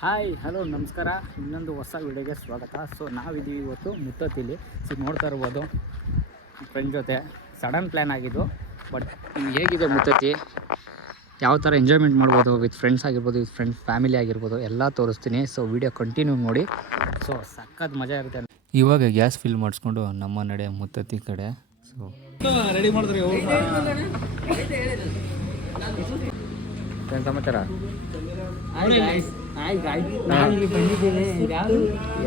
Hi hello ನಮಸ್ಕಾರ. ಇನ್ನೊಂದು ಹೊಸ ವಿಡಿಯೋಗೆ ಸ್ವಾಗತ. ಸೊ ನಾವಿದ್ದೀವಿ ಇವತ್ತು ಮುತ್ತತ್ತಿಲಿ. ಸೊ ನೋಡ್ತಾ ಇರ್ಬೋದು ಫ್ರೆಂಡ್ ಜೊತೆ ಸಡನ್ ಪ್ಲ್ಯಾನ್ ಆಗಿದ್ದು. ಬಟ್ ನಿಮ್ಗೆ ಹೇಗಿದೆ ಮುತ್ತತ್ತಿ, ಯಾವ ಥರ ಎಂಜಾಯ್ಮೆಂಟ್ ಮಾಡ್ಬೋದು ವಿತ್ ಫ್ರೆಂಡ್ಸ್ ಆಗಿರ್ಬೋದು, ವಿತ್ ಫ್ರೆಂಡ್ಸ್ ಫ್ಯಾಮಿಲಿ ಆಗಿರ್ಬೋದು ಎಲ್ಲ ತೋರಿಸ್ತೀನಿ. ಸೊ ವಿಡಿಯೋ ಕಂಟಿನ್ಯೂ ನೋಡಿ. ಸೊ ಸಖತ್ ಮಜಾ ಇರುತ್ತೆ. ಇವಾಗ ಗ್ಯಾಸ್ ಫಿಲ್ ಮಾಡಿಸ್ಕೊಂಡು ನಮ್ಮ ನಡೆ ಮುತ್ತತ್ತಿ ಕಡೆ. ಸೊ ರೆಡಿ ಮಾಡಿದ್ರಿ ಏನು ಸಮಾಚಾರ?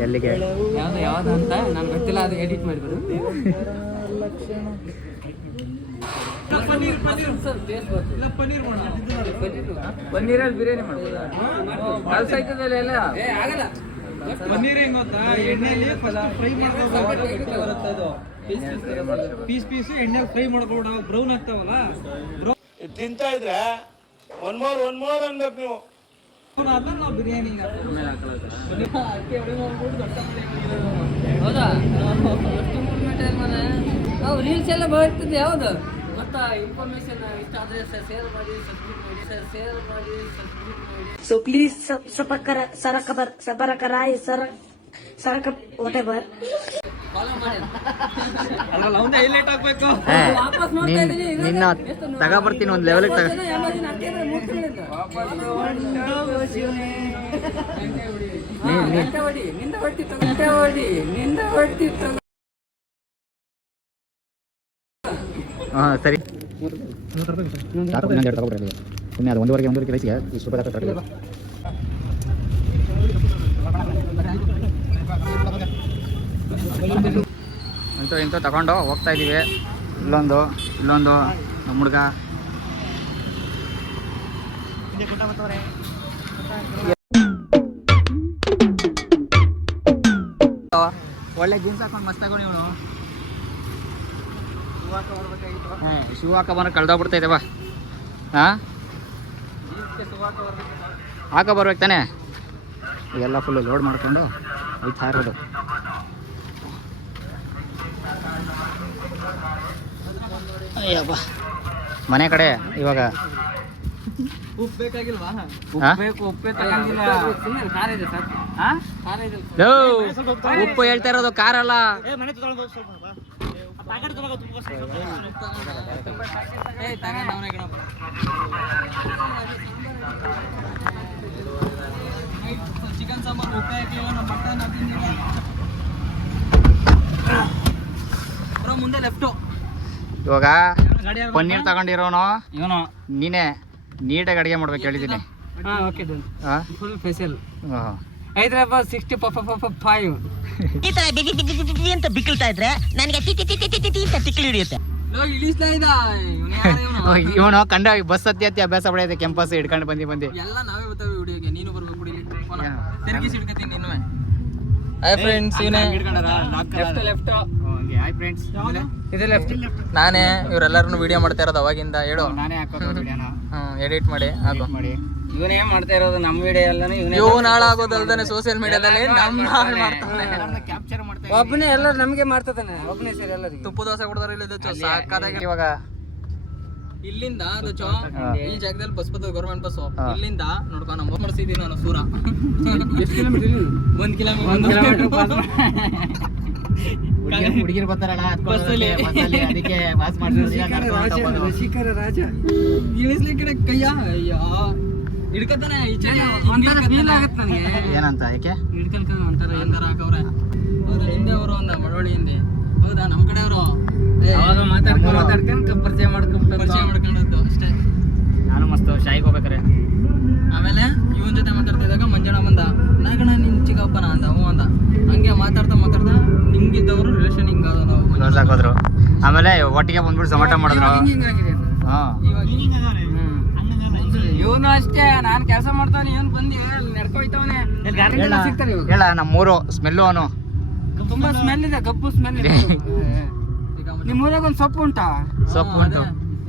ಎಲ್ಲಿಗೆ ಯಾವ್ದು ಅಂತ ನಂಗೆ ಗೊತ್ತಿಲ್ಲ, ಅದು ಎಡಿಟ್ ಮಾಡಿಬಿಡು. ಪನ್ನೀರಲ್ಲಿ ಬಿರಿಯಾನಿ ಮಾಡ್ಬೋದಾ? ಎಲ್ಲ ಪನ್ನೀರ್ ಹೆಂಗ್ ಗೊತ್ತಾ, ಎಣ್ಣೆಯಲ್ಲಿ ಫ್ರೈ ಮಾಡ್ಕೊಂಡು ಪೀಸ್ ಎಣ್ಣೆಲಿ ಫ್ರೈ ಮಾಡ್ಕೊಂಡು ಬ್ರೌನ್ ಆಗ್ತಾವಲ್ಲ, ತಿಂತಾ ಇದ್ರೆ ಒನ್ ಮೋರ್ ಅನ್ಬೇಕು ನೀವು. ನಾವು ಬಿರಿಯಾನಿ ಹೌದಾ? ನಾವು ರೀಲ್ಸ್ ಎಲ್ಲ ಬರ್ತಿದ್ದೆ. ಯಾವುದು ಗೊತ್ತಾ? ಇನ್ಫಾರ್ಮೇಶನ್ ಇಷ್ಟ ಆದರೆ ಶೇರ್ ಮಾಡಿ, ಸಬ್ಸ್ಕ್ರೈಬ್ ಮಾಡಿ, ಶೇರ್ ಮಾಡಿ, ಸಬ್ಸ್ಕ್ರೈಬ್ ಮಾಡಿ. So please ಫಾಲೋ ಮಾಡಿ. ಅದ್ರಲ್ಲಿ ಅವನೇ ಹೈಲೈಟ್ ಆಗ್ಬೇಕು. ವಾಪಸ್ ನೋಡ್ತಾ ಇದ್ದೀನಿ. ನಿನ್ನ ತಗೊಬರ್ತೀನಿ ಒಂದು ಲೆವೆಲ್ಗೆ ತಗ. ಹಾಂ ಸರಿ. ಇನ್ನೊಂದು ತಗೊಬರ್ರಿ. ಸುಮ್ಮನೆ ಅದು ಒಂದೂವರೆಗೆ ರೈಸಿಗೆ ಇಷ್ಟು ರೂಪಾಯಿ ತಗೊಳ್ಳಿ. ಇಂಥ ತಗೊಂಡು ಹೋಗ್ತಾ ಇದ್ದೀವಿ. ಇಲ್ಲೊಂದು ನಮ್ಮ ಹುಡುಗ ಒಳ್ಳೆ ಜೀನ್ಸ್ ಹಾಕೊಂಡು ಮಸ್ತ್ ತಗೊಂಡು ಇವನು ಶೂ ಹಾಕ ಬಂದ್ರೆ ಕಳ್ದೋಗ್ಬಿಡ್ತಾ ಇದ್ದಾವ. ಹಾಂ ಹಾಕೋ ಬರ್ಬೇಕು ತಾನೆ. ಎಲ್ಲ ಫುಲ್ಲು ಲೋಡ್ ಮಾಡ್ಕೊಂಡು ಹೋಯ್ತಾ ಇರೋದು. ಅಯ್ಯಪ್ಪ ಮನೆ ಕಡೆ ಇವಾಗ ಉಪ್ಪು ಬೇಕಾಗಿಲ್ವಾ? ಉಪ್ಪು ಹೇಳ್ತಾ ಇರೋದು ಕಾರಲ್ಲ. ಚಿಕನ್ ಸಾಂಬಾರು ಉಪ್ಪು ಹಾಕಿಲ್ಲ, ಮಟನ್ ಹಾಕಿಲ್ಲ. ಮುಂದೆ ಲೆಫ್ಟು. ಇವಾಗ ಪನ್ನೀರ್ ತಗೊಂಡಿರೋನು ಇವನು ನೀನೇ ನೀಟಾಗಿ ಅಡುಗೆ ಮಾಡ್ಬೇಕು ಹೇಳಿದ್ದೀನಿ. Okay full special. ಹೈದರಾಬಾದ್ 65 ಈ ತರ ಬಿಗಿ ಅಂತ ಬಿಕ್ಕಳ್ತಾ ಇದ್ರೆ ನನಗೆ ತಿಕ್ಕಿ ಹಿಡಿಯುತ್ತೆ. ಇವನು ಕಂಡ ಬಸ್ ಹತ್ತಿ ಅಭ್ಯಾಸ ಪಡೆಯುತ್ತೆ. ಕೆಂಪಸ್ ಹಿಡ್ಕೊಂಡು ಬಂದು ಎಲ್ಲ ನಾವೇ ಬರ್ತಾವೆ ವಿಡಿಯೋಗೆ. ನೀನು ಬರ್ಬೇಕು ಬಿಡಿ, ತಿರುಗಿಸಿ ಹಿಡ್ಕತೀನಿ ಇನ್ನೂ. ಹಾಯ್ ಫ್ರೆಂಡ್ಸ್, ಇವನೇ ಲೆಫ್ಟ್. ಹಾಯ್ ಫ್ರೆಂಡ್ಸ್, ಇದೆ ಲೆಫ್ಟ್. ನಾನೇ ಇವರೆಲ್ಲರೂ ವಿಡಿಯೋ ಮಾಡ್ತಾ ಇರೋದು ಅವಾಗಿಂದ. ಹೇಳು, ನಾನೇ ಹಾಕೋದು ಎಡಿಟ್ ಮಾಡಿ ಹಾಕೋ. ಮಾಡಿ ಇವನೇ ಮಾಡ್ತಾ ಇರೋದು ನಮ್ಮ ವಿಡಿಯೋ ಎಲ್ಲಾನು. ಇವನು ಹಾಳಾಗೋದಲ್ದಾನೆ ಸೋಷಿಯಲ್ ಮೀಡಿಯಾದಲ್ಲಿ ನಮ್ಮ ಹಾಳು ಮಾಡ್ತಾನೆ. ಕ್ಯಾಪ್ಚರ್ ಮಾಡ್ತಾ ಒಬ್ಬನೇ ಎಲ್ಲರೂ ನಮಗೆ ಮಾಡ್ತಾನೆ. ಒಬ್ಬನೇ ಸೇರಿ ಎಲ್ಲರಿಗೆ ತುಪ್ಪ ದೋಸೆ ಕೊಡ್ತಾರೆ ಇಲ್ಲಿ. ಸಾಕಾದಾಗ ಇವಾಗ ಇಲ್ಲಿಂದ ಈ ಜಾಗದಲ್ಲಿ ಬಸ್ ಬರ್ತದೆ, ಗೌರ್ಮೆಂಟ್ ಬಸ್. ಇಲ್ಲಿಂದ ನೋಡ್ಕೊ ನಮ್ಮ ಮಾಡಿಸಿದೀನಿ ನಾನು ಸೂರ. 1 ಕಿಲೋಮೀಟರ್ ಹುಡುಗಿರು ಬರ್ತಾರಲ್ಲ ಅದಕ್ಕೆ ಪಾಸ್ ರಾಜ ಇಳಿಸ್ಲಿಕ್ಕೆ ಕೈಯ ಅಯ್ಯ ಹಿಡ್ಕತಾನೆ. ಏನಂತ ಯಾಕೆ ಒಂಥರ ಹಾಕವ್ರೆ. ಅವ್ರ ಹಿಂದೆ ಅವರು ಒಂದ ಮಳವಳ್ಳಿ ಹಿಂದೆ. ಹೌದಾ? ನಮ್ ಕಡೆ ಅವರು ಮಾತಾಡ್ಕೊಂಡು ಪರಿಚಯ ಮಾಡ್ಕೊಂಡದ್ದು ಅಷ್ಟೇ. ನಾನು ಮಸ್ತ್ ಶಾಯಿಗೆ ಹೋಗ್ಬೇಕಾರೆ. ಆಮೇಲೆ ಇವನ್ ಜೊತೆ ಮಾತಾಡ್ತಿದ್ದಾಗ ಮಂಜಣ್ಣ ಬಂದ. ನಾಗಣ ನಿನ್ ಚಿಕ್ಕಪ್ಪನ ಅಂದ. ಹ್ಞೂ ಅಂದ. ಹಂಗೆ ಮಾತಾಡ್ತಾ ಹಿಂಗಿದ್ದವರು ರಿಲೇಷನ್ ಹಿಂಗಾದ ನಾವು ಕ್ಲೋಸ್ ಹಾಕೋದ್ರು. ಆಮೇಲೆ ಒಟ್ಟಿಗೆ ಬಂದ್ಬಿಟ್ಟು ಜೊಮಾಟೊ ಮಾಡಿದ್ರು. ಹಾಂ ಇವನು ಅಷ್ಟೇ. ನಾನ್ ಕೆಲಸ ಮಾಡ್ತಾನೆ, ಇವನ್ ಬಂದು ನಡ್ಕೊಯ್ತವನೆ. ಹೇಳ ನಮ್ಮೂರು ಸ್ಮೆಲ್ಲು ಅವನು. ತುಂಬಾ ಸ್ಮೆಲ್ ಇದೆ, ಗಬ್ಬು ಸ್ಮೆಲ್ ಇದೆ. ನಿಮ್ ಊರಾಗ ಒಂದ್ ಸೊಪ್ಪು ಉಂಟಾ? ಸೊಪ್ಪು ಉಂಟು.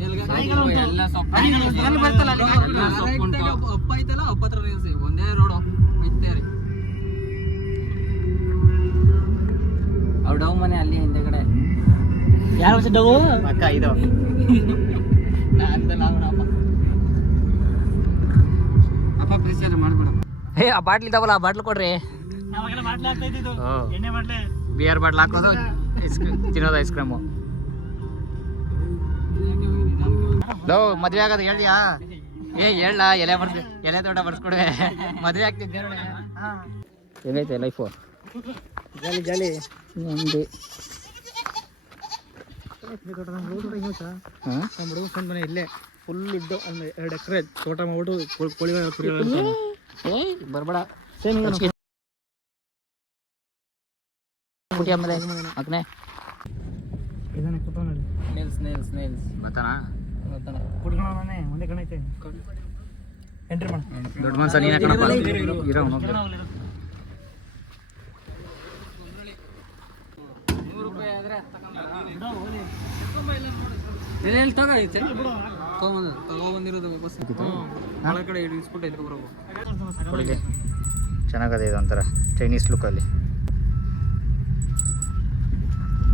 ಎಲ್ಲ ಸೊಪ್ಪು ಬರ್ತಲ್ಲ. ಅಪ್ಪ ಐತಲ್ಲ, ಅಪ್ಪ ಹತ್ರ ಒಂದೇ ರೋಡು ಐತೇರಿ. ಅವ್ರ ಡವ್ ಮನೆ ಅಲ್ಲಿ ಹಿಂದೆಗಡೆ. ಯಾರು ಡವ್ ಅಕ್ಕ ಇದು ಅಪ್ಪ ಪ್ರೆಷರ್ ಮಾಡ್ಬೇಡ. ಏ ಆ ಬಾಟ್ಲಿ ಇದಾವಲ್ಲ ಆ ಬಾಟ್ಲು ಕೊಡ್ರಿ. ಬಿಯರ್ ಬಾಟ್ಲ್ ಹಾಕೋದು ತಿನ್ನೋದು ಐಸ್ ಕ್ರೀಮು. ಲವ್ ಮದ್ವೆ ಆಗೋದು ಹೇಳ್ಯಾ? ಹೇಳ ಎಲೆ ತೋಟ ಬರ್ಸ್ಕೊಡ್ವೆ ಮದ್ವೆ ಆಗ್ತಿದ್ದೆ. ಹೆಂಗೈತೆ ಲೈಫು? ಜಾಲಿ ಜಾಲಿ. ನಮ್ದು ಮನೆ ಇಲ್ಲೇ ಫುಲ್ ಇದ್ದು ಅಂದ್ರೆ 2 ಎಕರೆ ತೋಟ ಮಾಡ್ಬಿಟ್ಟು ಕೋಳಿ ಬರ್ಬೇಡ ಆಮೇಲೆ ಮಗನೇ ಇದನ್ನ ಕೂತ್ಕೊಂಡು ನೋಡಿ. ಸ್ನೇಲ್ಸ್ ಗೊತ್ತಾನಾ? ಕುಡ್ಕೊಳ್ಳೋಣ ಒಂದೇ ಕಣ ಐತೆ. ಎಂಟ್ರಿ ಮಾಡು. ದೊಡ್ಡ ಮನ್ಸ ನೀನೇ ಕಣಪ್ಪ. ಇರೋ ತಗೊಂಬಂದಿರೋದು ವಾಪಸ್ ನಾಳೆ ಕಡೆ ಇಳಿಸ್ಬಿಟ್ಟು ಎತ್ಕೊಬರ್ಬೇಕು. ಹುಡುಗಿ ಚೆನ್ನಾಗದೆ ಇದು ಒಂಥರ ಚೈನೀಸ್ ಲುಕ್ಕಲ್ಲಿ.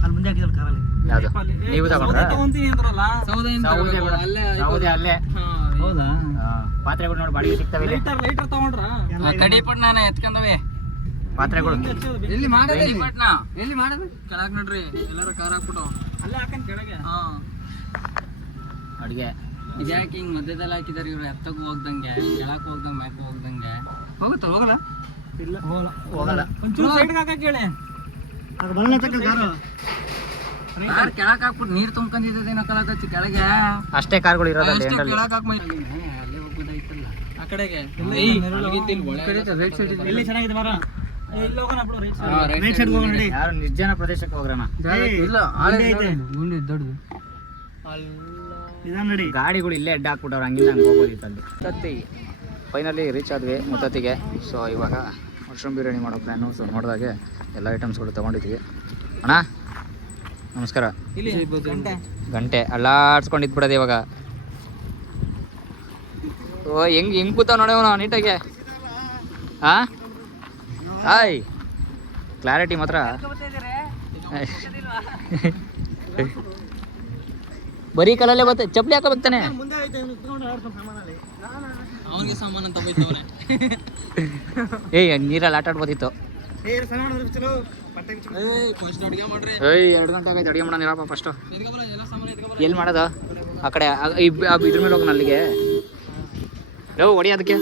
ಅಲ್ಲಿ ಮುಂದೆ ಹಾಕಿದ್ರು ಕಾರಲ್ಲಿ. ಯಾವುದು ನೀವು ತಗೊಂಡ್ರ? ತಗೊಂತೀನಿ ಅಂದ್ರಲ್ಲ ಸೌದೆ ಅಲ್ಲೇ. ಹೌದಾ? ಪಾತ್ರೆಗಳು ನೋಡಿ ಬಾಡಿಗೆ ಸಿಗ್ತವೆ ಇಲ್ಲಿ. ಲೈಟರ್ ತಗೊಂಡ್ರ ಕಡಿ ಪಟ್ ನಾನು ಎತ್ಕೊಂಡವೆ ಪಾತ್ರೆಗಳು ಎಲ್ಲಿ ಮಾಡೋದು? ಎಲ್ಲಿ ಮಾಡೋದು? ಕೆಳಗೆ ನೋಡ್ರಿ ಎಲ್ಲಾರು ಕಾರ್ ಹಾಕ್ಬಿಟ್ಟು ಅಲ್ಲೇ ಹಾಕಂತ ಕೆಳಗೆ. ಅಡುಗೆ ಇದ್ಯಾಕೆ ಹಿಂಗ್ ಮಧ್ಯದಲ್ಲಿ ಹಾಕಿದಾರೆ ಇವ್ರು? ಎತ್ತಕ್ಕೆ ಹೋಗ್ದಂಗೆ ಕೆಳಕ್ಕೆ ಹೋಗ್ದಂಗೆ ಮ್ಯಾಕ್ ಹೋಗ್ದಂಗೆ ಹೋಗುತ್ತಾ? ಹೋಗಲ್ಲ ಇಲ್ಲ ಹೋಗಲ್ಲ. ಒಂಚೂರು ಸೈಡ್ಗೆ ಹಾಕಕ್ಕೆ ಹೇಳಿ. ಅದು ಬಣ್ಣ ತಕ್ಕ ಕಾರು ಕಾರ್ ಕೆಳಕ್ಕೆ ಹಾಕ್ಬಿಟ್ಟು ನೀರು ತುಂಬ್ಕೊಂಡಿದ್ದೇನೋ ಕಲಾಕಚ್ಚಿ ಕೆಳಗೆ ಅಷ್ಟೇ ಕಾರ್ಗಳು ಇರೋದಲ್ಲಿ ಅಷ್ಟೇ ಎಂಡಲ್ಲಿ. ಕೆಳಗೆ ಹಾಕ್ ಅಲ್ಲೇ ಹೋಗ್ಬೋದಾಯ್ತಲ್ಲ ಆ ಕಡೆಗೆ. ಎಲ್ಲಿ ಚೆನ್ನಾಗಿದೆ ಮರ. ಇಲ್ಲಿ ಹೋಗೋಣ ಬಿಡು. ರೈಟ್ ಸೈಡ್ ಹೋಗೋಣ ನಡಿ. ಯಾರು ನಿರ್ಜನ ಪ್ರದೇಶಕ್ಕೆ ಹೋಗ್ರಣ. ಇಲ್ಲ ಗುಂಡಿ ದೊಡ್ಡದು ನಿಧಾನ ನಡಿ. ಗಾಡಿಗಳು ಇಲ್ಲೇ ಅಡ್ಡ ಹಾಕ್ಬಿಟ್ಟವ್ರು, ಹಂಗಿಲ್ಲ ಹಂಗೆ ಹೋಗೋದಿತ್ತು ಅಲ್ಲಿ. ಮುತ್ತತ್ತಿ ಫೈನಲಿ ರೀಚ್ ಆದ್ವಿ ಮುತ್ತತ್ತಿಗೆ. ಸೊ ಇವಾಗ ಮಶ್ರೂಮ್ ಬಿರಿಯಾನಿ ಮಾಡೋ ಪ್ಲ್ಯಾನು. ಸೊ ನೋಡಿದಾಗೆ ಎಲ್ಲ ಐಟಮ್ಸ್ಗಳು ತೊಗೊಂಡಿದ್ವಿ. ಅಣ್ಣ ನಮಸ್ಕಾರ. ಇಲ್ಲಿ ಗಂಟೆ ಅಲ್ಲಾಡ್ಸ್ಕೊಂಡಿದ್ಬಿಡೋದು ಇವಾಗ. ಓ ಹೆಂಗ್ ಕೂತಾವ ನೋಡಿ ಅವನು ನೀಟಾಗೆ. ಹಾಂ ಹಾಯ್ ಕ್ಲಾರಿಟಿ ಮಾತ್ರ ಬರೀ ಕಲಲ್ಲೇ ಬರ್ತದೆ. ಚಪ್ಪಲಿ ಹಾಕೋಬೇಕು ತಾನೆ? ಅವನಿಗೆ ಸಾಮಾನು ಅಂತ ಬೈತವನೆ. ಏಯ್ ನೀರಲ್ಲಿ ಆಟ ಆಡ್ಬೋದಿತ್ತು. ಫಸ್ಟ್ ಅಡುಗೆ ಮಾಡ್ರಿ. 2 ಗಂಟೆ ಆಗೈತೆ ಅಡುಗೆ ಮಾಡೋಣ ಇರಪ್ಪ ಫಸ್ಟು. ಎತ್ಕೊಬಲ್ಲ ಎಲ್ಲ ಸಾಮಾನು ಎತ್ಕೊಬಲ್ಲ. ಎಲ್ಲಿ ಮಾಡೋದು? ಆ ಕಡೆ ಇದ್ರ ಮೇಲೆ ಹೋಗೋಣ ಅಲ್ಲಿಗೆ. ಹೊಡಿ ಅದಕ್ಕೆ.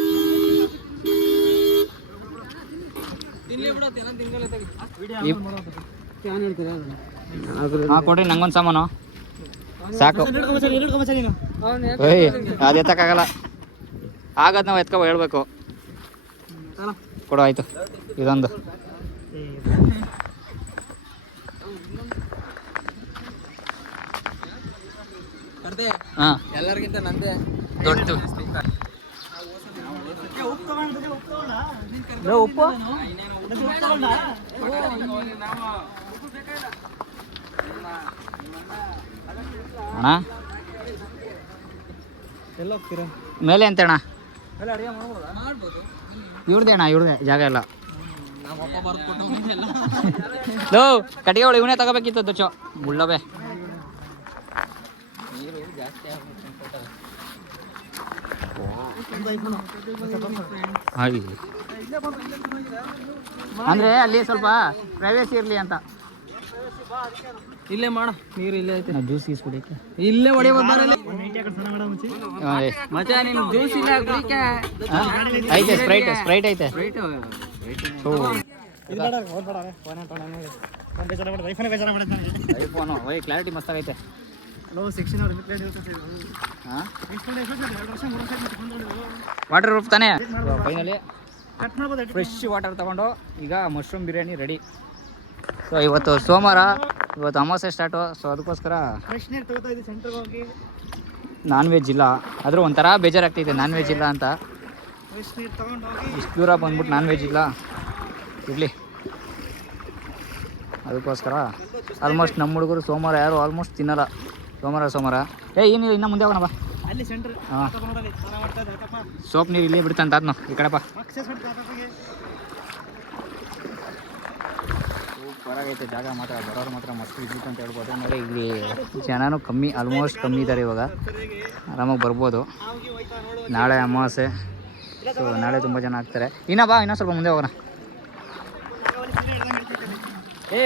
ತಿನ್ಲಿ ಬಿಡತ್ತೆ ಎಲ್ಲ ತಿನ್ಕೊಳ್ಳೆ ತೆಗಿ. ಹಾಂ ಕೊಡ್ರಿ ನಂಗೊಂದು ಸಾಮಾನು ಸಾಕು. ಏಯ್ ಅದು ಎತ್ತಕ್ಕಾಗಲ್ಲ. ಆಗದು ನಾವು ಎತ್ಕೊ ಹೇಳ್ಬೇಕು. ಕೊಡು ಆಯಿತು ಇದೊಂದು. ಕರ್ದೆ ಹಾಂ ಎಲ್ಲರಿಗಿಂತ ನಂದೇ ದೊಡ್ಡದು. ಉಪ್ಪು ಅಣ್ಣ ಎಲ್ಲ ಹೋಗ್ತೀರಾ? ಮೇಲೆ ಅಂತ ಅಣ್ಣ ಎಲ್ಲ ಅಡುಗೆ ಮಾಡ್ಬೋದಾ? ಮಾಡ್ಬೋದು. ಇವ್ರದೇ ಅಣ್ಣ ಇವ್ರದೇ ಜಾಗ ಎಲ್ಲ. ನಮ್ಮ ಅಪ್ಪ ಬರ್ಕೊಟ್ಟವನಿಗೆಲ್ಲ ಲೋ ಕಟ್ಟಿಗೆ ಒಳಗೆ ಇವನೇ ತಗೋಬೇಕಿತ್ತು ದಚ್ಚೋ ಮುಳ್ಳವೆ. ನೀರು ಜಾಸ್ತಿ ಆಗ್ಬೇಕು. ಹಾಗೆ ಅಂದರೆ ಅಲ್ಲಿ ಸ್ವಲ್ಪ ಪ್ರೈವೇಸಿ ಇರಲಿ ಅಂತ. ಇಲ್ಲೇ ಮಾಡ ನೀರು ಇಲ್ಲೇ ಐತೆ. ಜ್ಯೂಸ್ ಗೀಸ್ ಕುಡಿಯಕ್ಕೆ ಇಲ್ಲೇ ಹೊಡೆಯೋದು ಬರಲ್ಲ ಮಚ್ಚ. ನಿನ್ ಜ್ಯೂಸ್ ಇಲ್ಲ ಕುಡಿಕೆ ಐತೆ ಸ್ಪ್ರೈಟ್ ಐತೆ. ಐಫೋನು ಕ್ಲಾರಿಟಿ ಮಸ್ತಾಗೈತೆ. ವಾಟರ್ ಪ್ರೂಫ್ ತಾನೇ. ಫೈನಲಿ ಫ್ರೆಶ್ ವಾಟರ್ ತಗೊಂಡು ಈಗ ಮಶ್ರೂಮ್ ಬಿರಿಯಾನಿ ರೆಡಿ. ಸೊ ಇವತ್ತು ಸೋಮವಾರ, ಇವತ್ತು ಅಮಾವಾಸ್ಯೆ ಸ್ಟಾರ್ಟು. ಸೊ ಅದಕ್ಕೋಸ್ಕರ ನಾನ್ ವೆಜ್ ಇಲ್ಲ. ಆದರೂ ಒಂಥರ ಬೇಜಾರಾಗ್ತೈತೆ ನಾನ್ ವೆಜ್ ಇಲ್ಲ ಅಂತ. ಇಷ್ಟು ದೂರ ಬಂದ್ಬಿಟ್ಟು ನಾನ್ ವೆಜ್ ಇಲ್ಲ ಇರಲಿ. ಅದಕ್ಕೋಸ್ಕರ ಆಲ್ಮೋಸ್ಟ್ ನಮ್ಮ ಹುಡುಗರು ಸೋಮವಾರ ಯಾರು ಆಲ್ಮೋಸ್ಟ್ ತಿನ್ನಲ್ಲ. ಸೋಮವಾರ ಏನಿಲ್ಲ ಇನ್ನು ಮುಂದೆ ಹೋಗೋಣ ಬಾ. ಹಾಂ ಸೋಪ್ ನೀರು ಇಲ್ಲೇ ಬಿಡ್ತಂತ ಅದನ್ನು ಈ ಕಡೆಪ್ಪ. ಹೊರಗೈತೆ ಜಾಗ ಮಾತ್ರ. ಬರೋರು ಮಾತ್ರ ಮಸ್ತ್ ಇದ್ದಿತ್ತು ಅಂತ ಹೇಳ್ಬೋದು. ಆಮೇಲೆ ಇಲ್ಲಿ ಜನನೂ ಕಮ್ಮಿ, ಆಲ್ಮೋಸ್ಟ್ ಕಮ್ಮಿ ಇದ್ದಾರೆ ಇವಾಗ. ಆರಾಮಾಗಿ ಬರ್ಬೋದು. ನಾಳೆ ಅಮಾವಾಸ್ಯೆ ಸೊ ನಾಳೆ ತುಂಬ ಜನ ಆಗ್ತಾರೆ. ಬಾ ಇನ್ನೂ ಸ್ವಲ್ಪ ಮುಂದೆ ಹೋಗೋಣ.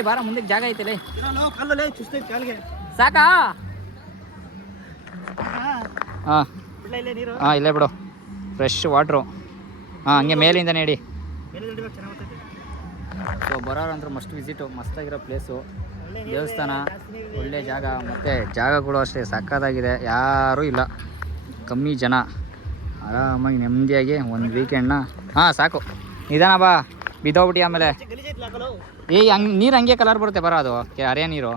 ಬಾರ ಮುಂದಕ್ಕೆ ಜಾಗ ಐತಲೇ. ಸಾಕಾ? ಹಾಂ ಇಲ್ಲೇ ಬಿಡು, ಫ್ರೆಶ್ ವಾಟ್ರು. ಹಂಗೆ ಮೇಲಿಂದ ನೀಡಿ. ಸೊ ಬರೋರಂದ್ರೆ ಮಸ್ಟ್ ವಿಸಿಟು. ಮಸ್ತಾಗಿರೋ ಪ್ಲೇಸು, ದೇವಸ್ಥಾನ, ಒಳ್ಳೆ ಜಾಗ. ಮತ್ತು ಜಾಗ ಕೂಡ ಅಷ್ಟೇ ಸಕ್ಕತ್ತಾಗಿದೆ. ಯಾರೂ ಇಲ್ಲ, ಕಮ್ಮಿ ಜನ, ಆರಾಮಾಗಿ ನೆಮ್ಮದಿಯಾಗಿ ಒಂದು ವೀಕೆಂಡ್ನ. ಸಾಕು, ನಿಧಾನ ಬಾ, ಬಿದ್ದೋಗ್ಬಿಟ್ಟು ಆಮೇಲೆ. ಹಂಗೆ ನೀರು ಹಂಗೆ ಕಲರ್ ಬರುತ್ತೆ ಬರೋ, ಅದು ಅರಿಯ ನೀರು.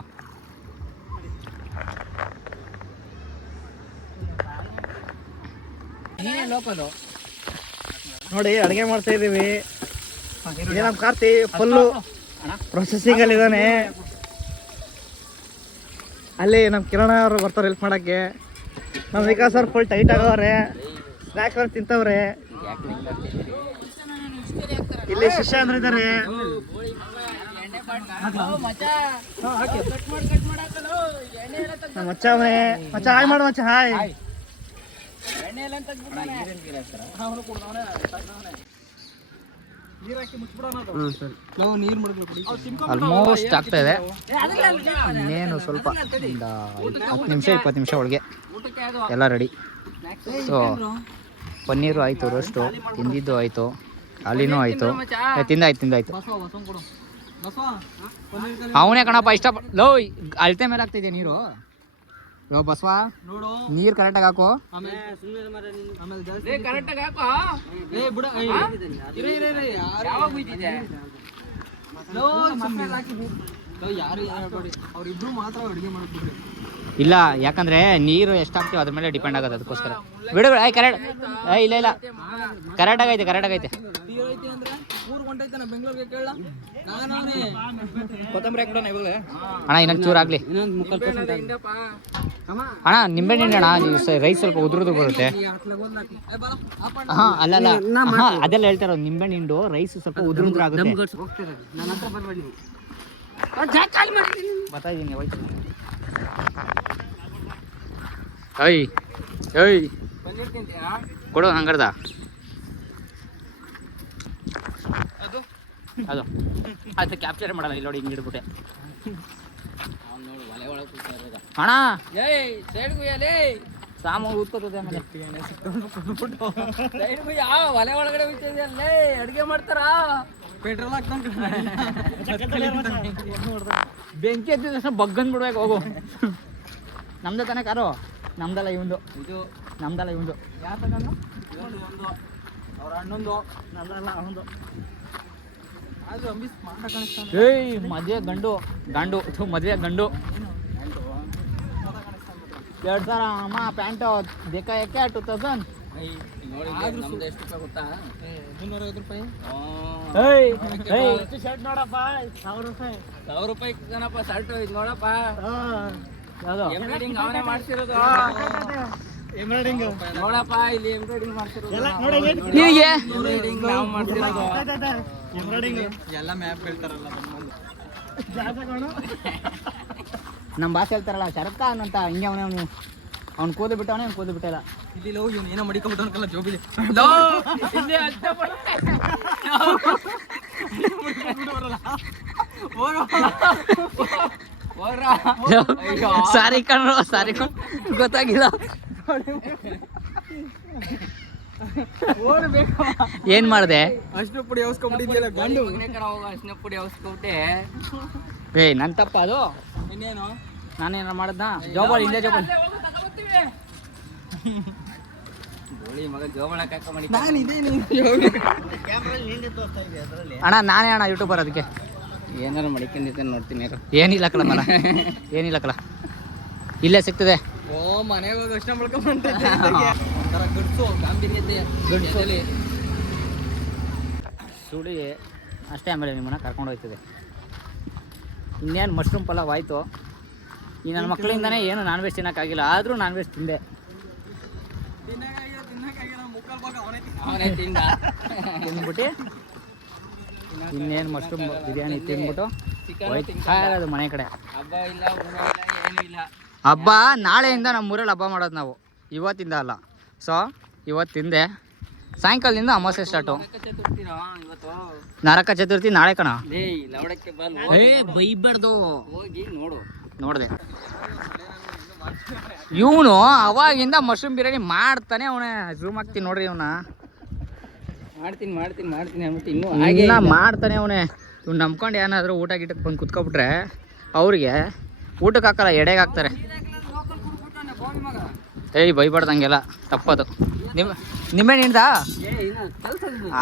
ನೀನೇ ಲೋಕಲು ನೋಡಿ ಅಡುಗೆ ಮಾಡ್ತಾ ಇದ್ದೀವಿ. ನಮ್ಮ ಕಾರ್ತಿ ಫುಲ್ಲು ಪ್ರೊಸೆಸಿಂಗಲ್ಲಿ ಇದ್ದಾನೆ. ಅಲ್ಲಿ ನಮ್ಮ ಕಿರಣ ಅವರು ಬರ್ತಾರೆ ಹೆಲ್ಪ್ ಮಾಡೋಕ್ಕೆ. ನಮ್ಮ ವಿಕಾಸ್ ಅವ್ರು ಫುಲ್ ಟೈಟ್ ಆಗವ್ರೆ, ಸ್ನ್ಯಾಕ್ಸ್ ಅವ್ರು ತಿಂತವ್ರೆ. ಇಲ್ಲಿ ಶಿಷ್ಯ ಅಂದ್ರೆ ಇದ್ದಾರೆ. ಮಚ್ಚ ಮಚ್ಚ ಹಾಯ್ ಮಾಡು ಮಚ್ಚ, ಹಾಯ್. ಆಲ್ಮೋಸ್ಟ್ ಆಗ್ತಾ ಇದೆ. ಇನ್ನೇನು ಸ್ವಲ್ಪ ಒಂದು 10 ನಿಮಿಷ 20 ನಿಮಿಷ ಒಳಗೆ ಎಲ್ಲ ರೆಡಿ. ಸೊ ಪನ್ನೀರು ಆಯಿತು, ರೋಸ್ಟು ತಿಂದಿದ್ದು ಆಯಿತು, ಹಾಲಿನೂ ಆಯಿತು. ತಿಂದಾಯ್ತು. ಅವನೇ ಕಣಪ್ಪ ಇಷ್ಟಪಟ್ಟು. ಲೋ ಅಳತೆ ಮೇಲೆ ಆಗ್ತಿದೆ ನೀರು. ಬಸವ ನೀರು ಕರೆಕ್ಟಾಗಿ ಹಾಕು. ಇಲ್ಲ, ಯಾಕಂದ್ರೆ ನೀರು ಎಷ್ಟಾಗ್ತೀವಿ ಅದ್ರ ಮೇಲೆ ಡಿಪೆಂಡ್ ಆಗೋದು. ಅದಕ್ಕೋಸ್ಕರ ಬಿಡು. ಕರೆಕ್ಟ್ ಇಲ್ಲ ಕರೆಕ್ಟ್ ಆಗೈತೆ. ಅಣ್ಣ ಇನ್ನೊಂದು ಚೂರು ಆಗಲಿ ಅಣ್ಣ. ನಿಂಬೆಹಣ್ಣು ಅಣ್ಣ, ರೈಸ್ ಸ್ವಲ್ಪ ಉದುರುದು ಬರುತ್ತೆ. ಅಲ್ಲಲ್ಲ, ಅದೆಲ್ಲ ಹೇಳ್ತಾರ. ನಿಂಬೆಹಣ್ಣು ಹಿಂಡು ರೈಸ್ ಸ್ವಲ್ಪ ಉದುರುದ್ರ ಆಗುತ್ತೆ. ಬರ್ತಾ ಇದ್ದೀನಿ. ಕೊಡು ಹಂಗರ್ದ. ಅದು ಕ್ಯಾಪ್ಚರ್ ಮಾಡಲ್ಲ. ಇಲ್ಲಿ ನೋಡಿ, ಹಿಂಗೆ ಇಡ್ಬಿಟ್ಟೆ ಅಣ್ಣ. ಸಾಮಾನು ಉತ್ಕೋತದೆ ಆಮೇಲೆ. ಒಲೆ ಒಳಗಡೆ ಹೋಗ್ತಿದ್ಯಲ್ಲೇ, ಅಡುಗೆ ಮಾಡ್ತಾರಾ? ಪೆಟ್ರೋಲ್ ಹಾಕ್ತಾನೆ. ಬೆಂಕಿ ಹತ್ತಿದ ತಕ್ಷಣ ಬಗ್ಗಂದ್ ಬಿಡ್ಬೇಕು. ಹೋಗು. ನಮ್ದು ತಾನೇ ಕಾರು? ನಮ್ದಲ್ಲ ಇವಂದು. ನಮ್ದಲ್ಲ ಇವಂದು. ಅವ್ರ ಅಣ್ಣಂದು, ನಮ್ದಲ್ಲ ಅವನದು. ಅದು ಅಂಬಿಸ್ ಮಾಡ ಕಾಣಿಸ್ತಾನೆ. ಮದುವೆ ಮದುವೆ ಗಂಡು 2000 ಅಮ್ಮ ಪ್ಯಾಂಟು ಬೇಕಾ ಯಾಕೆ 2000. ನಮ್ದು ಎಷ್ಟು ರೂಪಾಯಿ ಗೊತ್ತಾ? 250 ಶರ್ಟ್ ನೋಡಪ್ಪ, 1000 ರೂಪಾಯಿ. 1000 ರೂಪಾಯಿ ಕಣಪ್ಪ ಶರ್ಟ್. ಇದು ನೋಡಪ್ಪ, ಯಾವುದು ಎಂಬ್ರಾಯ್ಡಿಂಗ್ ಅವನೇ ಮಾಡ್ಸಿರೋದು. ಎಂಬ್ರಾಯ್ಡಿಂಗ್ ನೋಡಪ್ಪ, ಇಲ್ಲಿ ಎಂಬ್ರಾಯ್ಡಿಂಗ್ ಮಾಡ್ಸಿರೋದು. ನಿನಗೆ ಎಂಬ್ರಾಯ್ಡಿಂಗ್ ನಾವು ಮಾಡ್ಸಿರೋದು. ಎಂಬ್ರಾಯ್ಡಿಂಗ್ ಎಲ್ಲ ಮ್ಯಾಪ್ ಹೇಳ್ತಾರಲ್ಲ. ನಮ್ಮ ಭಾಷೆ ಹೇಳ್ತಾರಲ್ಲ, ಶರತ್ಕ ಅನ್ನಂತ. ಹಿಂಗೆ ಅವನು ಅವ್ನು ಕೂದು ಬಿಟ್ಟವನೇ, ಅವ್ನು ಕೂದು ಬಿಟ್ಟಿಲ್ಲ. ಇಲ್ಲಿ ಲೋ ಇವ್ನು ಏನೋ ಮಡಿಕೊಂಡ್ಬಿಟ್ಟವನಲ್ಲ ಜೋಬಿಲಿ. ಸಾರಿ ಕಣ್ರು, ಸಾರಿ ಗೊತ್ತಾಗಿಲ್ಲ. ಏನ್ ಮಾಡಿದೆ? ಅಷ್ಟು ಪುಡಿ ಅವಸ್ಕೊಂಡ್ಬಿಟ್ಟಿದ್ಯಲ್ಲ ಗಂಡು. ಅರ್ಶಿನ ಪುಡಿ ಅವಸ್ಕೊಬಿಟ್ಟೆ. ನನ್ ತಪ್ಪ ಅದು. ಇನ್ನೇನು ನಾನೇನಾರ ಮಾಡಿದ್ನ? ಜೋಬಾಳಿ ಹಿಂದೆ ಜೋಬಾಳಿ. ಮಗ ಜೋಬಳ ಕಾಕ ಮಾಡಿ. ಅಣ್ಣ ನಾನೇ ಅಣ್ಣ ಯೂಟ್ಯೂಬರ್, ಅದಕ್ಕೆ ಏನಾರು ಮಡಿಕೊಂಡಿದ್ದೆ ನೋಡ್ತೀನಿ. ಏನಿಲ್ಲ ಕಲ ಮರ, ಏನಿಲ್ಲ ಕಲ, ಇಲ್ಲೇ ಸಿಗ್ತದೆ. ಓ ಮನೆಗೆ ಹೋಗಿ ಅಷ್ಟ ಮಾಡ್ಕೊಂಡ್ಬಿಟ್ಟಿದ್ದೆ. ಗಡ್ಸು ಗಾಂಭೀರ್ಯತೆ ಗಡ್ಸಲ್ಲಿ ಸುಳಿ ಅಷ್ಟೇ. ಆಮೇಲೆ ನಿಮ್ಮನ್ನ ಕರ್ಕೊಂಡು ಹೋಗ್ತದೆ. ಇನ್ನೇನು ಮಶ್ರೂಮ್ ಪಲಾವ್ ಆಯಿತು. ಈ ನನ್ನ ಮಕ್ಕಳಿಂದನೇ ಏನು ನಾನ್ ವೆಜ್ ತಿನ್ನೋಕ್ಕಾಗಿಲ್ಲ, ಆದರೂ ನಾನ್ ವೆಜ್ ತಿಂದೆ. ಅವನೇ ತಿಂದ. ತಿಂದ್ಬಿಟ್ಟು ಇನ್ನೇನು ಮಶ್ರೂಮ್ ಬಿರಿಯಾನಿ ತಿಂದ್ಬಿಟ್ಟು ಹೋಯ್ತಾ ಇರೋದು ಮನೆ ಕಡೆ. ಹಬ್ಬ ಇಲ್ಲ, ಊಟ ಇಲ್ಲ, ಏನೂ ಇಲ್ಲ. ಹಬ್ಬ ನಾಳೆಯಿಂದ ನಮ್ಮ ಊರಲ್ಲಿ ಹಬ್ಬ ಮಾಡೋದು ನಾವು, ಇವತ್ತಿಂದ ಅಲ್ಲ. ಸೊ ಇವತ್ತು ತಿಂದೆ. ಸಾಯಂಕಾಲದಿಂದ ಅಮಾವಾಸ್ಯೆ ಸ್ಟಾರ್ಟು. ಚತುರ್ಥಿನಾ ಇವತ್ತು? ನರಕ ಚತುರ್ಥಿ ನಾಳೆ ಕಣ. ಲೇ ಲವಡಕ್ಕೆ ಬಾಲ್ ಬೈಬಾರ್ದು. ಹೋಗಿ ನೋಡು. ನೋಡಿದೆ ಇವನು ಅವಾಗಿಂದ ಮಶ್ರೂಮ್ ಬಿರಿಯಾನಿ ಮಾಡ್ತಾನೆ ಅವನೇ. ಝೂಮ್ ಹಾಕ್ತೀನಿ ನೋಡ್ರಿ ಇವನ. ಮಾಡ್ತೀನಿ ಅಂದ್ಬಿಟ್ಟು ಇನ್ನೂ ಇನ್ನ ಮಾಡ್ತಾನೆ ಅವನೇ. ಇವ್ನು ನಂಬ್ಕೊಂಡು ಏನಾದರೂ ಊಟ ಗೀಟಕ್ಕೆ ಬಂದು ಕುತ್ಕೊಬಿಟ್ರೆ ಅವ್ರಿಗೆ ಊಟಕ್ಕೆ ಹಾಕಲ್ಲ, ಎಡೆಗೆ ಹಾಕ್ತಾರೆ. ಏಯ್ ಬೈಬಾರ್ದು ಹಂಗೆಲ್ಲ, ತಪ್ಪದು. ನಿಂಬೆಹಣ್ಣು ಹಿಂಡ್ದಾ?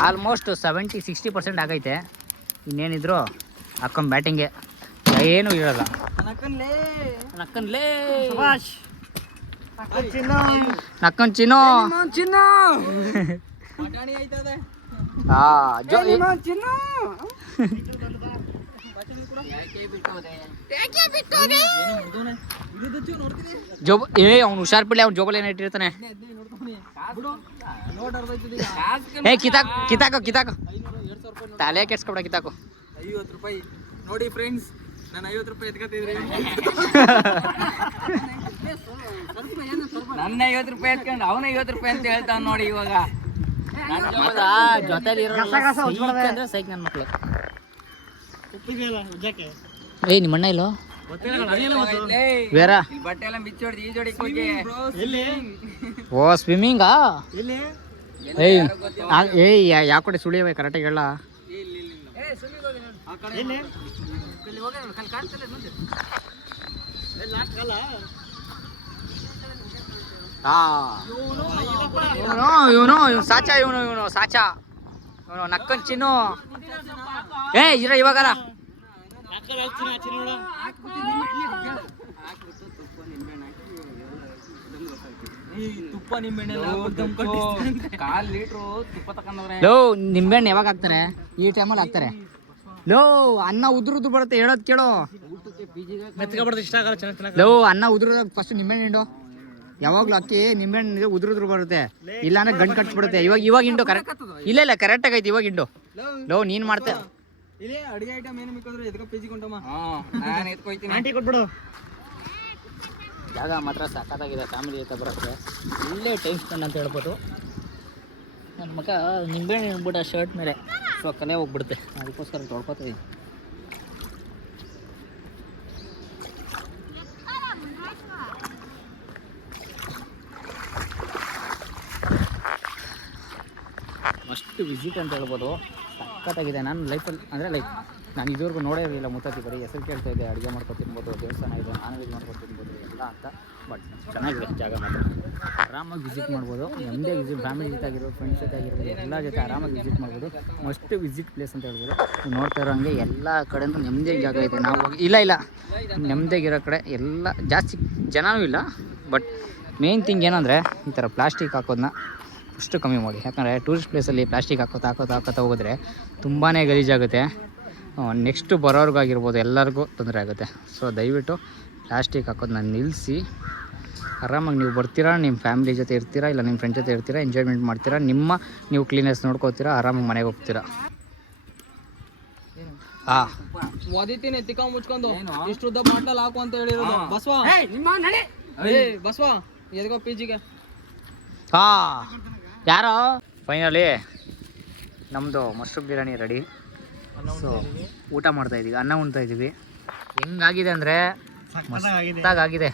ಆಲ್ಮೋಸ್ಟ್ 70-60% ಆಗೈತೆ. ಇನ್ನೇನಿದ್ರು ಹಾಕೊಂಡು ಬ್ಯಾಟಿಂಗೆ ಏನೂ ಇರೋಲ್ಲ. ನಕ್ಕನ್ಲೇ ನಕ್ಕನ್ ಚಿನ್ನು ಜೋಬ್ ಅವ್ನು ಹುಷಾರ್ ಬಿಡ್ಲಿ, ಅವ್ನು ಜೋಬಲ್ ಏನೋ ಇಟ್ಟಿರ್ತಾನೆ. ಕಿತಾಕೋ ತಲೆ ಕೆಡ್ಸ್ಕೊಬೇಡ, ಕಿತಾಕೋ. 50 ರೂಪಾಯಿ ನೋಡಿ ಫ್ರೆಂಡ್ಸ್, ನಾನು 50 ರೂಪಾಯಿ ಎತ್ಕೊತಿದ್ರಿ. ನನ್ನ 50 ರೂಪಾಯಿ ಎತ್ಕೊಂಡು ಅವನ 50 ರೂಪಾಯಿ ಅಂತ ಹೇಳ್ತಾನೆ ನೋಡಿ. ಇವಾಗ ಜೊತೆಲಿ ಅಂದ್ರೆ ಸೈಕ್ ನನ್ನ ಮಕ್ಳು. ಏಯ್ ನಿಮ್ಮ ಅಣ್ಣ ಇಲ್ಲೋ ಬೇರೆ ಬಟ್ಟೆ ಎಲ್ಲ ಬಿಚ್ಚಿ ಹೊಡ್ದು ಈ ಜೋಡಿ ಹೋಗಿ. ಓ ಸ್ವಿಮ್ಮಿಂಗಾ? ಏಯ್ ಯಾವ ಕಡೆ ಸುಳಿಯವೆ ಕರೆಕ್ಟಾಗಿ ಹೇಳ. ಇವನು ಸಾಚಾ, ಇವನು ಸಾಚಾ, ಇವನು ನಕ್ಕನ್ ಚಿನ್ನು. ಇವಾಗಲ್ಲ ತುಪ್ಪ ನಿಂಬೆಣ್ಣೆ ಕಾಲ್ ಲೀಟ್ರು ತುಪ್ಪ ತಕೊಂಡವ್ರೆ. ಲೋ ನಿಂಬೆಹಣ್ಣು ಯಾವಾಗ ಹಾಕ್ತಾರೆ? ಈ ಟೈಮಲ್ಲಿ ಹಾಕ್ತಾರೆ. ಲೋ ಅನ್ನ ಉದುರುದು ಬರುತ್ತೆ, ಹೇಳೋದು ಕೇಳೋ. ಲೋ ಅನ್ನ ಉದುರು ಫಸ್ಟ್ ನಿಂಬೆಹಣ್ಣು ಹಿಂಡು. ಯಾವಾಗ್ಲೂ ಅಕ್ಕಿ ನಿಂಬೆಹಣ್ಣು ಉದುರುದ್ರು ಬರುತ್ತೆ, ಇಲ್ಲಾಂದ್ರೆ ಗಂಟು ಕಟ್ಬಿಡುತ್ತೆ. ಇವಾಗ ಹಿಂಡು ಕರೆಕ್ಟ್. ಇಲ್ಲ ಕರೆಕ್ಟ್ ಆಗೈತಿ, ಇವಾಗ ಹಿಂಡು. ಲೋ ನೀನ್ ಮಾಡ್ತೆ ಇಲ್ಲಿ ಅಡಿಗೆ ಐಟಮ್ ಏನು ಬೇಕಾದ್ರೂ ಎದಕ್ಕೆ ಪೇಜಿ ಕೊಂಡಮ್ಮ. ನಾನು ಎತ್ಕೊಯ್ತೀನಿ. ಆಂಟಿ ಕೊಟ್ಬಿಡು. ಜಾಗ ಮಾತ್ರ ಸಖತ್ತಾಗಿದೆ, ಫ್ಯಾಮಿಲಿ ಜೊತೆ ಬರೋಕ್ಕೆ ಒಳ್ಳೆ ಟೈಮ್ ಸ್ಪೆಂಡ್ ಅಂತ ಹೇಳ್ಬೋದು. ನನ್ನ ಮಗ ನಿಂಬೆಹಣ್ಣು ಹಿಂಡ್ಬಿಟ್ಟ ಶರ್ಟ್ ಮೇಲೆ, ಸೊ ಕಲೆ ಹೋಗ್ಬಿಡುತ್ತೆ, ಅದಕ್ಕೋಸ್ಕರ ತೊಳ್ಕೊತೀವಿ. ಮಸ್ಟ್ ವಿಸಿಟ್ ಅಂತ ಹೇಳ್ಬೋದು, ಸಖತ್ತಾಗಿದೆ. ನಾನು ಲೈಫಲ್ಲಿ ಅಂದರೆ ನಾನು ಇದುವರೆಗೂ ನೋಡೇ ಇರಲಿಲ್ಲ ಮುತ್ತತ್ತಿ, ಬರೀ ಹೆಸರು ಕೇಳ್ತಾ ಇದ್ದೆ. ಅಡುಗೆ ಮಾಡ್ಕೊತಿರ್ಬೋದು, ದೇವಸ್ಥಾನ ಇದೆ, ನಾನ್ ವೆಜ್ ಮಾಡ್ಕೊತಿರ್ಬೋದು ಎಲ್ಲ ಅಂತ. ಬಟ್ ಚೆನ್ನಾಗಿದೆ ಜಾಗ ಮಾತ್ರ, ಆರಾಮಾಗಿ ವಿಸಿಟ್ ಮಾಡ್ಬೋದು. ನಮ್ಮದೇ ವಿಸಿಟ್, ಫ್ಯಾಮಿಲಿ ಜೊತೆ ಆಗಿರ್ಬೋದು, ಫ್ರೆಂಡ್ಸ್ ಜೊತೆ ಆಗಿರ್ಬೋದು, ಎಲ್ಲ ಜೊತೆ ಆರಾಮಾಗಿ ವಿಸಿಟ್ ಮಾಡ್ಬೋದು. ಮಸ್ಟ್ ವಿಸಿಟ್ ಪ್ಲೇಸ್ ಅಂತ ಹೇಳ್ಬೋದು. ನೀವು ನೋಡ್ತಾ ಇರೋ ಹಂಗೆ ಎಲ್ಲ ಕಡೆಯೂ ನೆಮ್ಮದಿ ಜಾಗ ಇದೆ. ನಾವು ಇಲ್ಲ ನೆಮ್ಮದಿಯಾಗಿರೋ ಕಡೆ ಎಲ್ಲ ಜಾಸ್ತಿ ಜನನೂ ಇಲ್ಲ. ಬಟ್ ಮೇನ್ ಥಿಂಗ್ ಏನಂದರೆ ಈ ಥರ ಪ್ಲಾಸ್ಟಿಕ್ ಹಾಕೋದನ್ನ ಅಷ್ಟು ಕಮ್ಮಿ ಮಾಡಿ. ಯಾಕಂದರೆ ಟೂರಿಸ್ಟ್ ಪ್ಲೇಸಲ್ಲಿ ಪ್ಲಾಸ್ಟಿಕ್ ಹಾಕೋತಾ ಹೋಗಿದ್ರೆ ತುಂಬಾ ಗಲೀಜಾಗುತ್ತೆ. ನೆಕ್ಸ್ಟು ಬರೋರ್ಗಾಗಿರ್ಬೋದು ಎಲ್ಲರಿಗೂ ತೊಂದರೆ ಆಗುತ್ತೆ. ಸೊ ದಯವಿಟ್ಟು ಪ್ಲಾಸ್ಟಿಕ್ ಹಾಕೋದನ್ನ ನಿಲ್ಲಿಸಿ ಆರಾಮಾಗಿ ನೀವು ಬರ್ತೀರಾ, ನಿಮ್ಮ ಫ್ಯಾಮಿಲಿ ಜೊತೆ ಇರ್ತೀರಾ, ಇಲ್ಲ ನಿಮ್ಮ ಫ್ರೆಂಡ್ ಜೊತೆ ಇರ್ತೀರಾ, ಎಂಜಾಯ್ಮೆಂಟ್ ಮಾಡ್ತೀರಾ, ನೀವು ಕ್ಲೀನೆಸ್ ನೋಡ್ಕೋತೀರಾ, ಆರಾಮಾಗಿ ಮನೆಗೆ ಹೋಗ್ತೀರಾ. ಓದಿತೀನಿ ಎತ್ತಿಕ ಮುಚ್ಕೊಂಡು ಇಷ್ಟು ಉದ್ದ ಬಾಟ್ಲಲ್ಲಿ ಹಾಕು ಅಂತ ಹೇಳಿರೋದು ಬಸವ. ಬಸವ ಎದಗೋ ಪಿಜಿಗೆ. ಯಾರೋ ಫೈನಲಿ ನಮ್ಮದು ಮಶ್ರೂಮ್ ಬಿರಿಯಾನಿ ರೆಡಿ. ಸೊ ಊಟ ಮಾಡ್ತಾಯಿದ್ದೀವಿ, ಅನ್ನ ಉಣ್ತಾಯಿದ್ದೀವಿ. ಹೆಂಗಾಗಿದೆ ಅಂದರೆ ಮಸ್ತಾಗಿದೆ,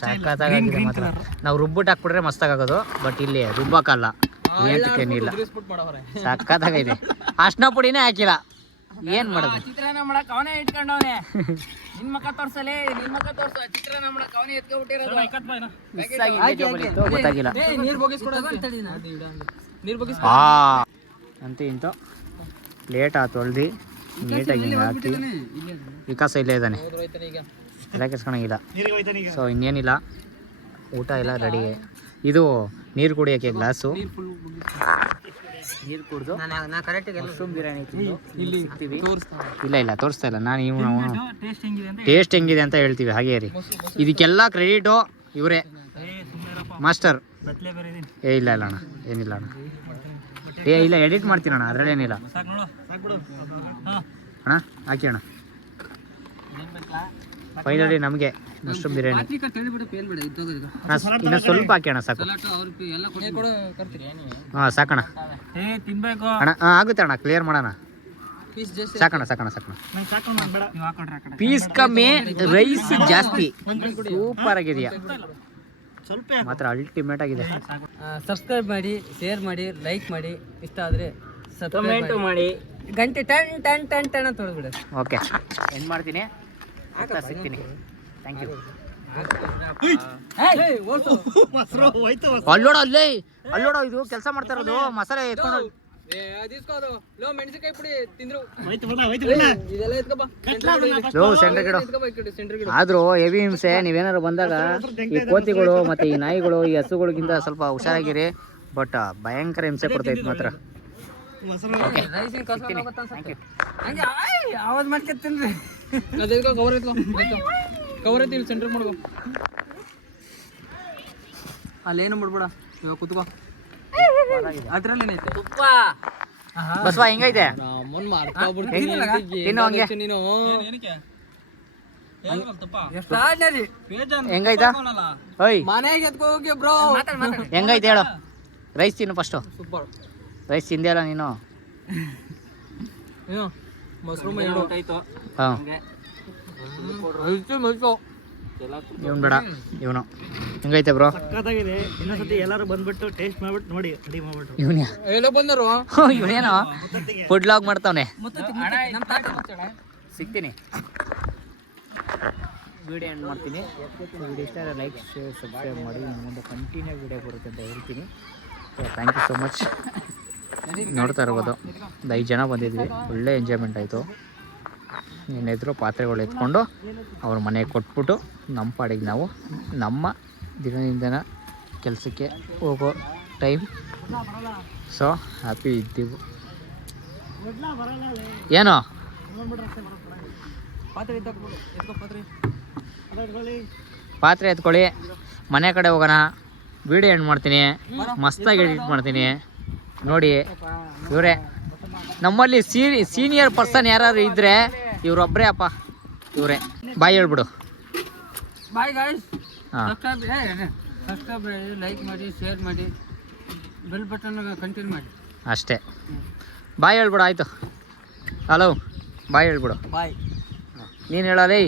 ಸಖತ್ತಾಗಿದೆ ಮಾತ್ರ. ನಾವು ರುಬ್ಬಿಟ್ಟು ಹಾಕ್ಬಿಟ್ರೆ ಮಸ್ತಾಗೋದು, ಬಟ್ ಇಲ್ಲಿ ರುಬ್ಬಕ್ಕಲ್ಲ, ಏನಿಲ್ಲ, ಸಖತ್ತಾಗೈತೆ. ಅರ್ಶಿನ ಪುಡಿನೇ ಹಾಕಿಲ್ಲ, ಏನ್ ಮಾಡೋದು? ಚಿತ್ರಾನ್ನ ಮಾಡಕ್ ಅವನೇ ಇಟ್ಕೊಂಡವನೇ. ನಿನ್ ಮಕ್ಕ ತೋರ್ಸಲೇ, ನಿನ್ ಮಕ್ಕ ತೋರ್ಸ. ಚಿತ್ರಾನ್ನ ಮಾಡಕ್ ಅವನೇ ಎತ್ಕೊಬಿಟ್ಟಿರೋದು. ಗೊತ್ತಾಗಿಲ್ಲ. ನೀರ್ ಬೊಗಿಸ್ಕೊಡ ನೀರ್ ಬೊಗಿಸ್ ಅಂತೂ ಇಂತೂ ಪ್ಲೇಟ್ ತೊಳ್ದು ನೀಟಾಗಿ ಹಿಂಗೆ ಹಾಕಿ. ವಿಕಾಸ ಇಲ್ಲೇ ಇದ್ದಾನೆ, ಎಲ್ಲ ಕೆಸ್ಕೊಳಂಗಿಲ್ಲ. ಸೊ ಇನ್ನೇನಿಲ್ಲ, ಊಟ ಎಲ್ಲ ರೆಡಿ. ಇದು ನೀರು ಕುಡಿಯೋಕ್ಕೆ ಗ್ಲಾಸು, ನೀರು ಕುಡಿದು ಮಶ್ರೂಮ್ ಬಿರಿಯಾನಿ ಇಲ್ಲಿ ಸಿಗ್ತೀವಿ. ಇಲ್ಲ ತೋರಿಸ್ತಾ ಇಲ್ಲ ನಾನು. ಟೇಸ್ಟ್ ಹೆಂಗಿದೆ ಅಂತ ಹೇಳ್ತೀವಿ, ಹಾಗೇ ರೀ. ಇದಕ್ಕೆಲ್ಲ ಕ್ರೆಡಿಟು ಇವರೇ, ಮಾಸ್ಟರ್. ಇಲ್ಲ ಅಣ್ಣ, ಏನಿಲ್ಲ ಅಣ್ಣ, ಇಲ್ಲ ಎಡಿಟ್ ಮಾಡ್ತೀನಿ ಅಣ್ಣ, ಅದರಲ್ಲಿ ಏನಿಲ್ಲ ಅಣ್ಣ. ಹಾಕಿ ಅಣ್ಣ. ಫೈನಲಿ ನಮಗೆ ಮಶ್ರೂಮ್ ಬಿರಿಯಾನಿ. ಪಾತ್ರಿಕ ತಿಳಿಬಿಡು ಪೇನ್ ಬಿಡು ಇದ್ದೋಗ ಇನ್ನು ಸ್ವಲ್ಪ ಹಾಕಿ ಅಣ್ಣ ಸಾಕು. ಸಲಾಟು ಅವ್ರ ಎಲ್ಲ ಕೊಡು ಕರ್ತೀರಿ ಹಾಂ ಸಾಕಣ್ಣ ತಿನ್ಬೇಕು ಅಣ್ಣ. ಹಾಂ ಆಗುತ್ತೆ ಅಣ್ಣ, ಕ್ಲಿಯರ್ ಮಾಡೋಣ. ಪೀಸ್ ಜಾಸ್ತಿ ಸಾಕಣ್ಣ ಸಾಕಣ್ಣ ಸಾಕಣ್ಣ. ನಂಗೆ ಸಾಕು ನಾನು ಬೇಡ. ನೀವು ಹಾಕೊಂಡ್ರೆ ಹಾಕೋಣ. ಪೀಸ್ ಕಮ್ಮಿ, ರೈಸ್ ಜಾಸ್ತಿ. ಸೂಪರ್ ಆಗಿದೆಯಾ ಸ್ವಲ್ಪ ಮಾತ್ರ, ಅಲ್ಟಿಮೇಟ್ ಆಗಿದೆ. ಸಬ್ಸ್ಕ್ರೈಬ್ ಮಾಡಿ, ಶೇರ್ ಮಾಡಿ, ಲೈಕ್ ಮಾಡಿ, ಇಷ್ಟ ಆದರೆ ಕಮೆಂಟ್ ಮಾಡಿ, ಗಂಟೆ ಟನ್ ಟನ್ ಟನ್ ಟನ್ ಅಂತ ಹೊಡೆದ್ಬಿಡು. ಓಕೆ ಎಂಡ್ ಮಾಡ್ತೀನಿ, ಮತ್ತೆ ಸಿಗ್ತೀನಿ. Thank you. ಮೊಸರು ಹೋಯ್ತು. ಅಲ್ಲೋಡ ಅಲ್ಲೇ ಅಲ್ಲೋಡ, ಇದು ಕೆಲಸ ಮಾಡ್ತಾ ಇರೋದು ಮಸಾಲೆ ಎತ್ಕೊಂಡು. ಲೋ ಮೆಣಸಿನಕಾಯಿ ಪುಡಿ ತಿಂದ್ರು ಹೋಯ್ತು ಬಿಡ, ಹೋಯ್ತು ಬಿಡ. ಇದೆಲ್ಲ ಎತ್ಕಪ್ಪ. ಲೋ ಸೆಂಟ್ರ್ ಗಿಡ ಆದ್ರೂ ಹೆವಿ ಹಿಂಸೆ. ನೀವೇನಾದ್ರು ಬಂದಾಗ ಈ ಕೋತಿಗಳು ಮತ್ತೆ ಈ ನಾಯಿಗಳು ಈ ಹಸುಗಳಿಗಿಂತ ಸ್ವಲ್ಪ ಹುಷಾರಾಗಿರಿ. ಬಟ್ ಭಯಂಕರ ಹಿಂಸೆ ಕೊಡ್ತೈತೆ ಮಾತ್ರ. ಮೊಸರು ರೈಸಿನ ಕಸ ಹಂಗೆ ಆವಾಜ್ ಮಾಡ್ಕೊತೀನಿ. ಅದೇಕೋ ಕವರ್ ಎತ್ಕೋ, ಕವರ್ ಎತ್ತಿ ಇಲ್ಲಿ ಸೆಂಟರ್ ಮಾಡ್ಕೋ. ಅಲ್ಲೇನು ಬಿಡ್ಬೇಡ, ಇವಾಗ ಕುತ್ಕೋ. ಅದ್ರಲ್ಲಿ ಏನೈತೆ ತುಪ್ಪ. ಬಸವ ಹೆಂಗೈತೆ? ನಮ್ಮನ್ ಮಾರ್ಕೊಂಡ್ಬಿಡ್ತೀನಿ ತಿನ್ನು ಹಂಗೆ. ನೀನು. ಹೆಂಗೈತಾ? ಓಯ್ ಮನೆಗೆ ಎತ್ಕೋ ಹೋಗಿ ಬ್ರೋ. ಹೆಂಗೈತೆ ಹೇಳು? ರೈಸ್ ತಿನ್ನು ಫಸ್ಟು. ಸೂಪರ್. ರೈಸ್ ತಿಂದಿಯಲ್ಲ ನೀನು? ಏನು ಮಶ್ರೂಮ್ ಎರಡು ಹಾಂ ಮೈಸೂರು ಇವನು ಬೇಡ, ಇವನು ಹೆಂಗೈತೆ ಬ್ರೋ? ಸಕ್ಕತ್ತಾಗಿದೆ. ಇನ್ನೊಂದ್ಸತಿ ಎಲ್ಲರೂ ಬಂದ್ಬಿಟ್ಟು ಟೇಸ್ಟ್ ಮಾಡ್ಬಿಟ್ಟು ನೋಡಿ, ರೆಡಿ ಮಾಡ್ಬಿಟ್ಟು. ಇವನ್ಯಾ ಎಲ್ಲ ಬಂದರು. ಇವನೇನೋ ಫುಡ್ ಲಾಗ್ ಮಾಡ್ತಾವನೆ. ನಮ್ಮ ತಾತ ಸಿಗ್ತೀನಿ, ವಿಡಿಯೋ ಎಂಡ್ ಮಾಡ್ತೀನಿ. ವಿಡಿಯೋ ಇಷ್ಟ ಆದರೆ ಲೈಕ್, ಶೇರ್, ಸಬ್ಸ್ಕ್ರೈಬ್ ಮಾಡಿ. ಮುಂದೆ ಕಂಟಿನ್ಯೂ ವಿಡಿಯೋ ಬರುತ್ತೆ ಅಂತ ಹೇಳ್ತೀನಿ. Thank you so much. ನೋಡ್ತಾ ಇರ್ಬೋದು, ಒಂದು 5 ಜನ ಬಂದಿದ್ವಿ, ಒಳ್ಳೆ ಎಂಜಾಯ್ಮೆಂಟ್ ಆಯಿತು. ಏನಿದ್ರು ಪಾತ್ರೆಗಳು ಎತ್ಕೊಂಡು ಅವ್ರ ಮನೆಗೆ ಕೊಟ್ಬಿಟ್ಟು ನಮ್ಮ ಪಾಡಿಗೆ ನಾವು ನಮ್ಮ ದಿನದಿಂದ ಕೆಲಸಕ್ಕೆ ಹೋಗೋ ಟೈಮ್. ಸೊ ಹ್ಯಾಪಿ ಇದ್ದೀವಿ. ಏನೋ ಪಾತ್ರೆ ಎತ್ಕೊಳ್ಳಿ, ಮನೆ ಕಡೆ ಹೋಗೋಣ. ವಿಡಿಯೋ ಎಂಡ್ ಮಾಡ್ತೀನಿ, ಮಸ್ತಾಗಿ ಎಡಿಟ್ ಮಾಡ್ತೀನಿ ನೋಡಿ. ಇವರೇ ನಮ್ಮಲ್ಲಿ ಸೀನಿಯರ್ ಪರ್ಸನ್ ಯಾರು ಇದ್ದರೆ ಇವರೊಬ್ಬರೇ ಅಪ್ಪ, ಇವರೇ. ಬಾಯ್ ಹೇಳ್ಬಿಡು. Bye guys. ಹಾಂ ಸಬ್ಸ್ಕ್ರೈಬ್ ಮಾಡಿ, ಲೈಕ್ ಮಾಡಿ, ಶೇರ್ ಮಾಡಿ, ಬೆಲ್ ಬಟನ್ ಕಂಟಿನ್ಯೂ ಮಾಡಿ ಅಷ್ಟೇ. ಬಾಯ್ ಹೇಳ್ಬಿಡು. ಆಯಿತು, ಹಲೋ ಬಾಯ್ ಹೇಳ್ಬಿಡು. ಬಾಯ್. ನೀನು ಹೇಳಲೇ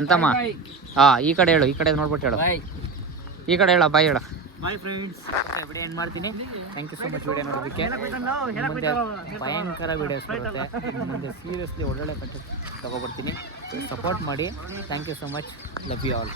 ಅಂತಮ್ಮ. ಹಾಂ ಈ ಕಡೆ ಹೇಳು, ಈ ಕಡೆ ನೋಡ್ಬಿಟ್ಟು ಹೇಳು. ಬಾಯ್. ಈ ಕಡೆ ಹೇಳ, ಬಾಯ್ ಹೇಳ. Bye friends. ವಿಡಿಯೋ ಎಂಡ್ ಮಾಡ್ತೀನಿ. Thank you so much video ನೋಡೋದಕ್ಕೆ. ಮುಂದೆ ಭಯಂಕರ ವಿಡಿಯೋಸ್ ಬರುತ್ತೆ. ಮುಂದೆ ಸೀರಿಯಸ್ಲಿ ಒಳ್ಳೊಳ್ಳೆ ಕಂಟೆಂಟ್ ತೊಗೊಬರ್ತೀನಿ. ಸಪೋರ್ಟ್ ಮಾಡಿ. Thank you so much. Love you all.